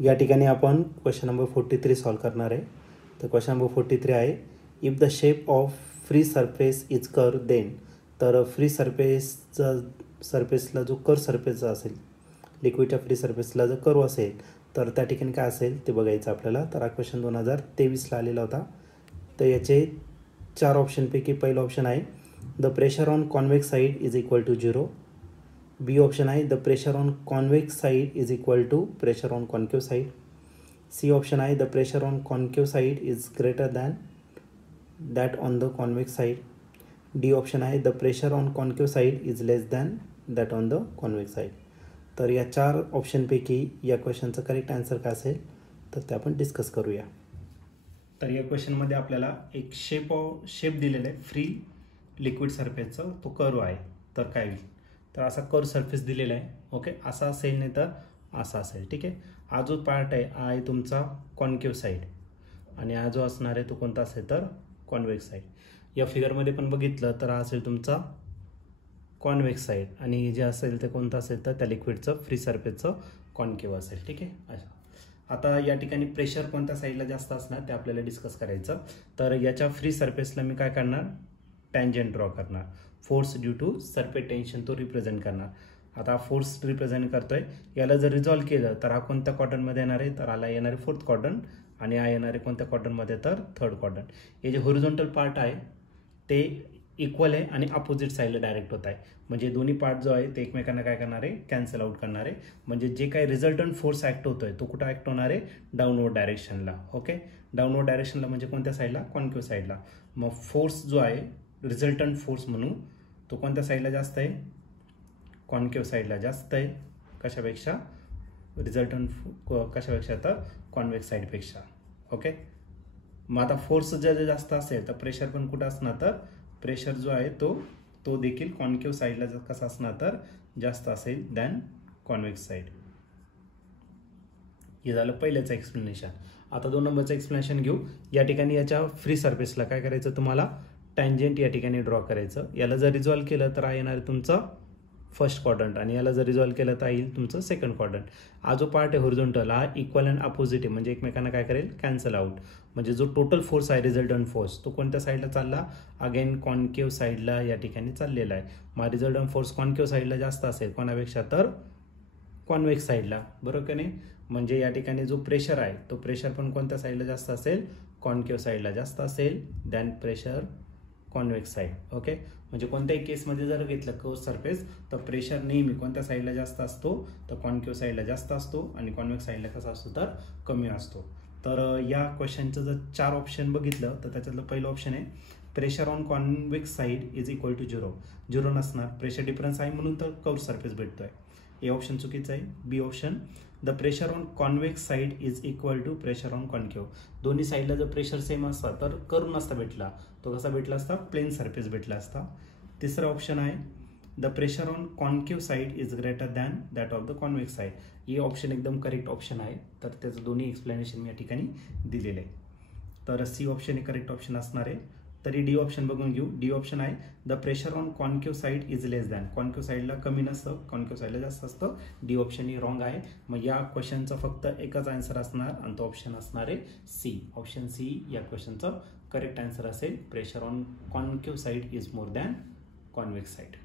या ठिकाणी आपण क्वेश्चन नंबर 43 सॉल्व करणार आहे. तर क्वेश्चन नंबर 43 आहे, if the shape of free surface is curve then. तर फ्री सरफेसला जो कर्व सरफेस असेल, लिक्विडच्या फ्री सरफेसला जर कर्व असेल तर त्या ठिकाणी काय असेल ते बघायचं आपल्याला. तर हा क्वेश्चन 2023ला आलेला होता. तर याचे 4 ऑप्शनपैकी पहिलं ऑप्शन आहे the pressure on convex side is equal to 0. B option आहे the pressure on convex side is equal to pressure on concave side. C option आहे the pressure on concave side is greater than that on the convex side. D option आहे the pressure on concave side is less than that on the convex side. तर या 4 ऑप्शनपैकी या क्वेश्चनचं correct answer काय असेल तर ते आपण डिस्कस करूया. तर या क्वेश्चनमध्ये आपल्याला एक शेप दिलेला आहे फ्री लिक्विड सरफेसचं, तो कर्व आहे. तर काय होईल, तर असा कर्व सरफेस दिलेला आहे. ओके, असा असेल नाही तर असा असेल. ठीक आहे, हा जो पार्ट आहे हा आहे तुमचा कॉन्केव साईड आणि हा जो असणार आहे तो कोणता असेल तर कॉन्वेक्स साईड. या फिगरमध्ये पण बघितलं तर हा असेल तुमचा कॉन्वेक्स साईड आणि जे असेल ते कोणतं असेल तर त्या लिक्विडचं फ्री सरफेसचं कॉन्केव असेल. ठीक आहे, अच्छा आता या ठिकाणी प्रेशर कोणत्या साईडला जास्त असणार ते आपल्याला डिस्कस करायचं. तर याच्या फ्री सरफेसला मी काय करणार, टँजंट ड्रॉ करणार. Force due to surface tension तो रिप्रेझेंट करणार. आता फोर्स रिप्रेझेंट करतोय, याला जर रिझॉल्व केलं तर हा कोणत्या क्वाड्रंटमध्ये येणार आहे, तर आला येणार आहे 4th क्वाड्रंट आणि हा येणार आहे कोणत्या क्वाड्रंटमध्ये तर 3rd क्वाड्रंट. हे जे हॉरिझॉन्टल पार्ट आहे ते इक्वल आहे आणि अपोजिट साईडला डायरेक्ट होत आहे. म्हणजे दोन्ही पार्ट जो आहे ते एकमेकांना काय करणार आहे, कॅन्सल आउट करणार आहे. म्हणजे जे काही रिझल्टंट फोर्स ॲक्ट होतोय तो कुठं ॲक्ट होणार आहे, डाऊनवर्ड डायरेक्शनला. ओके, डाऊनवर्ड डायरेक्शनला म्हणजे कोणत्या साईडला, कॉन्केव साईडला. मग फोर्स जो आहे रिझल्टंट फोर्स म्हणून तो कोणत्या साईडला जास्त आहे, कॉन्केव साईडला जास्त आहे. कशापेक्षा, रिझल्टंट कशापेक्षा तर कॉन्वेक्स साईडपेक्षा. ओके, मग आता फोर्स जर जास्त असेल तर प्रेशर पण कुठं असणार, तर प्रेशर जो आहे तो देखील कॉन्केव साईडला कसा असणार तर जास्त असेल दॅन कॉन्वेक्स साईड. हे झालं पहिल्याचं एक्सप्लेनेशन. आता 2 नंबरचं एक्सप्लेनेशन घेऊ. या ठिकाणी याच्या फ्री सरफेसला काय करायचं, तुम्हाला टँजंट या ठिकाणी ड्रॉ करायचं. याला जर रिझॉल्व केलं तर येणार आहे तुमचं 1st क्वाड्रंट आणि याला जर रिझॉल्व केलं तर येईल तुमचं 2nd क्वाड्रंट. हा जो पार्ट आहे हॉरिझॉन्टल हा इक्वल अँड अपोजिट आहे, म्हणजे एकमेकांना काय करेल, कॅन्सल आउट. म्हणजे जो टोटल फोर्स आहे रिझल्टंट फोर्स तो कोणत्या साईडला चालला, अगेन कॉन्केव साईडला या ठिकाणी चाललेला आहे. मग रिझल्टंट फोर्स कॉन्केव साईडला जास्त असेल कोणापेक्षा तर कॉन्वेक्स साईडला, बरोबर की नाही. म्हणजे या ठिकाणी जो प्रेशर आहे तो प्रेशर पण कोणत्या साईडला जास्त असेल, कॉन्केव साईडला जास्त असेल than pressure convex side. Okay, म्हणजे कोणत्याही केसमध्ये जर घेतलं कर्व सरफेस तर प्रेशर नेहमी कोणत्या साईडला जास्त असतो, तर कॉन्केव साईडला जास्त असतो आणि कॉन्वेक्स साईडला कसा असतो तर कमी असतो. तर या क्वेश्चनचं जर 4 ऑप्शन बघितलं तर त्याच्यातलं पहिलं ऑप्शन आहे pressure on convex side is equal to 0. 0 नसणार, प्रेशर डिफरन्स आहे म्हणून तर कर्व सरफेस भेटतोय. ए ऑप्शन चुकीचं आहे. B option the pressure on convex side is equal to pressure on concave. दोन्ही साईडला जर प्रेशर सेम असता तर कर्व नसता भेटला, तो कसा भेटला असता, प्लेन सरफेस भेटला असता. तिसरं ऑप्शन आहे the pressure on concave side is greater than that of the convex side. हे ऑप्शन एकदम करेक्ट ऑप्शन आहे. तर त्याचं दोन्ही एक्सप्लेनेशन या ठिकाणी दिलेलं आहे. तर सी ऑप्शन हे करेक्ट ऑप्शन असणार आहे. तरी डी ऑप्शन बघून घेऊ. डी ऑप्शन आहे the pressure on concave side is less than. Concave साईडला कमी नसतं, कॉन्केव साईडला जास्त असतं. डी ऑप्शन ही रॉंग आहे. मग या क्वेश्चनचा फक्त एकच आन्सर असणार आणि तो ऑप्शन असणार आहे सी. ऑप्शन सी या क्वेश्चनचं करेक्ट आन्सर असेल. Pressure on concave side is more than convex side.